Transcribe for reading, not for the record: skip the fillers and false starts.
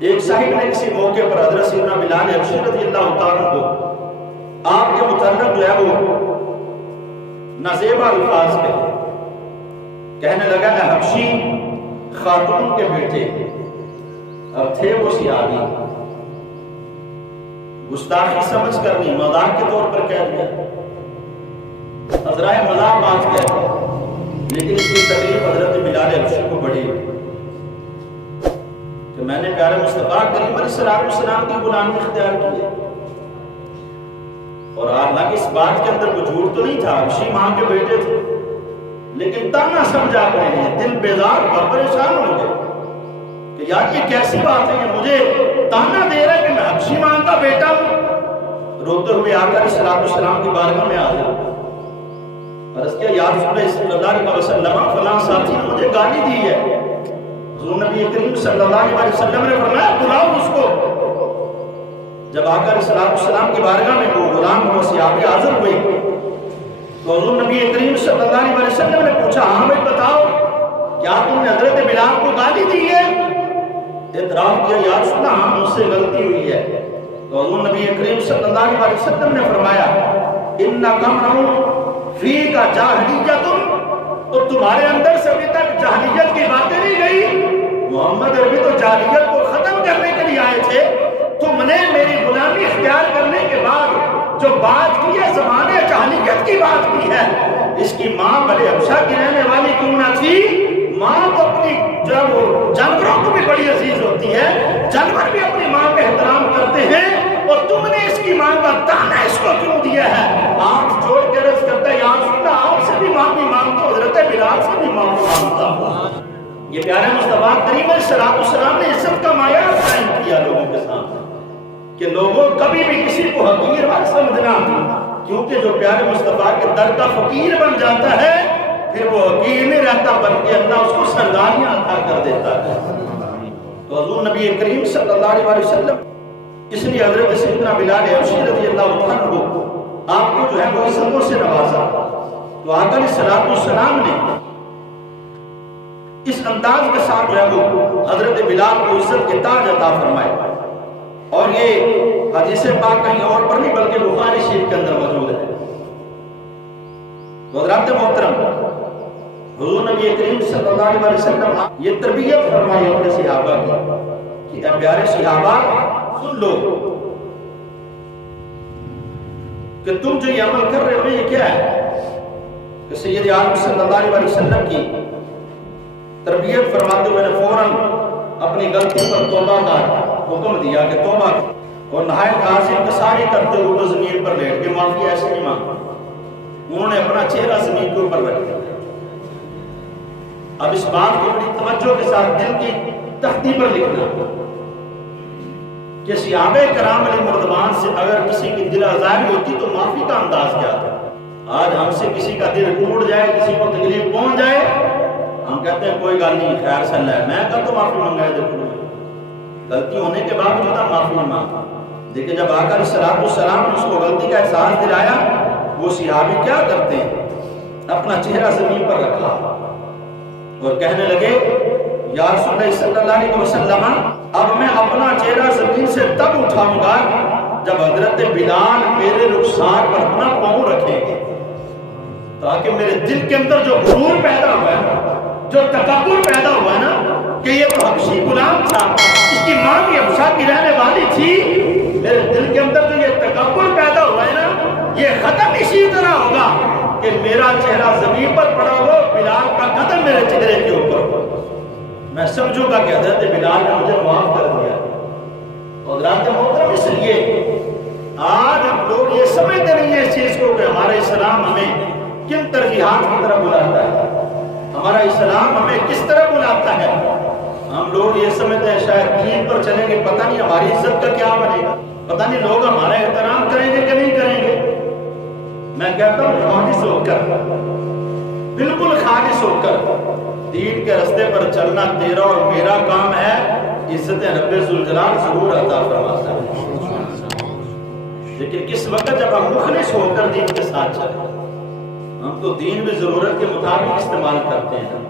ایک صاحب نے کسی موقع پر حضرت سیدنا بلال حبشی رضی اللہ تعالیٰ کو آپ کے متعلق جو ہے وہ نازیبا الفاظ کہنے لگا ہے حبشی خاتون کے بیٹے اب تھے وہ صحابی، گستاخی سمجھ کر نہیں، مذاق کے طور پر کہہ دیا، عذرائے مذاق بات کہہ دیا، لیکن اس کی تکلیف حضرت بلال حبشی کو بڑی کہ میں نے پیارے مصطفیٰ کریم علیہ السلام کی غلامی اختیار کی ہے، اور حالانکہ اس بات کے اندر کوئی جھوٹ تو نہیں تھا، حبشی ماں کے بیٹے تھے، لیکن تانا سمجھا رہے ہیں، دل بیزار اور پریشان ہو گئے کہ یار یہ کیسی بات ہے کہ مجھے تانا دے رہا ہے کہ میں حبشی ماں کا بیٹا ہوں۔ روتے ہوئے آقا علیہ السلام کی بارگاہ میں آ گیا، عرض کیا یا رسول اللہ صلی اللہ علیہ وسلم فلاں ساتھی نے مجھے گالی دی ہے۔ حضور نبی کریم صلی اللہ علیہ وسلم نے فرمایا بلاؤ اس کو۔ جب آقا علیہ السلام کی بارگاہ میں وہ غلام و صحابی حاضر ہوئے تو حضور نبی کریم صلی اللہ علیہ وسلم نے پوچھا ہاں بھائی بتاؤ کیا تم نے حضرت بلال کو گالی دی ہے؟ اعتراف کیا یا رسول اللہ ہاں مجھ سے غلطی ہوئی ہے۔ تو حضور نبی کریم صلی اللہ علیہ وسلم نے فرمایا انکم فیک جاہلیت، تو تمہارے اندر سے ابھی تک جاہلیت کی باتیں نہیں گئی، محمد عربی تو جاہلیت کو ختم کرنے کے لیے آئے تھے، تم نے میری غلامی اختیار کرنے کے بعد جو بات کی ہے زمانے جاہلیت کی بات کی ہے۔ اس کی ماں بھلے حبشہ کی رہنے والی کیوں نہ تھی، ماں تو اپنی جانوروں کو بھی بڑی عزیز ہوتی ہے، جانور بھی اپنی ماں کا احترام کرتے ہیں، اور تم نے اس کی ماں کا تانا اس کو کیوں دیا ہے؟ آپ جوڑ کے عرض کرتا ہے یا رسول اللہ آپ سے بھی معافی مانگتا ہوں، حضرت بلال سے بھی معافی مانگتا ہوں۔ یہ پیارے مصطفیٰ کریم علیہ السلام نے عزت کا معیار قائم کیا لوگوں کے سامنے کہ لوگوں کبھی بھی کسی کو حقیر مت سمجھنا، کیونکہ جو پیارے مصطفیٰ کے در کا فقیر بن جاتا ہے پھر وہ حقیر نہیں رہتا بلکہ اللہ اس کو سرداریاں عطا کر دیتا ہے۔ تو حضور نبی کریم صلی اللہ علیہ وسلم اس لیے حضرت سیدنا بلال حبشی رضی اللہ عنہ کو آپ کو جو ہے وہ عزتوں سے نوازا۔ تو آقا علیہ السلام نے اس انداز کے ساتھ جو ہے وہ حضرت بلال کو عزت کے تاج عطا فرمائے، اور یہ حدیث پاک کہیں اور پر نہیں بلکہ بخاری شریف کے اندر موجود ہے۔ حضرات محترم، حضور نبی کریم صلی اللہ علیہ وسلم یہ تربیت فرمائی اپنے صحابہ کی کہ اے پیارے صحابہ سن لو کہ تم جو یہ عمل کر رہے ہو یہ کیا ہے کہ سید عالم صلی اللہ علیہ وسلم کی تربیت فرماتے ہوئے نے فوراً اپنی غلطی پر توبہ کا حکم دیا کہ توبہ، اور نہایت عاجز انکساری کرتے ہوئے زمین پر لیٹ کے معافی ایسے نہیں مانگا، انہوں نے اپنا چہرہ زمین کے اوپر رکھ دیا۔ اب اس بات کو بڑی توجہ کے ساتھ دل کی تختی پر لکھنا کہ صحابہ کرام علیہ مردوان سے اگر کسی کی دل آزاری ہوتی تو معافی کا انداز کیا تھا؟ آج ہم سے کسی کا دل ٹوٹ جائے، کسی کو تکلیف پہنچ جائے، ہم کہتے ہیں کوئی گل نہیں خیر سے اللہ ہے، میں کل تو معافی منگائے دیکھو، غلطی ہونے کے باوجود ہم معافی نہیں مانگا۔ لیکن جب آقا علیہ السلام نے اس کو غلطی کا احساس دلایا، وہ صحابی کیا کرتے ہیں اپنا چہرہ زمین پر رکھا اور کہنے لگے یا رسول اللہ صلی اللہ علیہ وسلم اب میں اپنا چہرہ زمین سے تب اٹھاؤں گا جب حضرت بلال میرے رخسار پر اپنا پاؤں رکھیں گے، تاکہ میرے دل کے اندر جو غرور پیدا ہوا ہے، جو تکبر پیدا ہوا ہے نا کہ یہ تو حبشی غلام تھا، اس کی ماں بھی حبشہ کی رہنے والی تھی، میرے دل کے اندر جو یہ تکبر پیدا ہوا ہے نا یہ ختم اسی طرح ہوگا کہ میرا چہرہ زمین پر پڑا ہو، بلال کا قدم میرے چہرے کے اوپر ہو، میں سمجھوں گا کہ حضرت بلال نے مجھے معاف کر دیا۔ حضرات محترم، اس لیے آج ہم لوگ یہ سمجھتے نہیں ہیں اس چیز کو کہ ہمارا اسلام ہمیں کن ترجیحات کی طرف بلاتا ہے، ہمارا اسلام ہمیں کس طرح بلاتا ہے۔ ہم لوگ یہ سمجھتے ہیں شاید دین پر چلیں گے پتہ نہیں ہماری عزت کا کیا بنے گا، پتہ نہیں لوگ ہمارا احترام کریں گے کہ نہیں کریں گے۔ میں کہتا ہوں خالص ہو کر، بالکل خالص ہو کر دین کے رستے پر چلنا تیرا اور میرا کام ہے، عزت رب ذوالجلال ضرور عطا فرماتا ہے، لیکن کس وقت جب ہم مخلص ہو کر دین کے ساتھ چلیں، ہم تو دین بھی ضرورت کے مطابق استعمال کرتے ہیں۔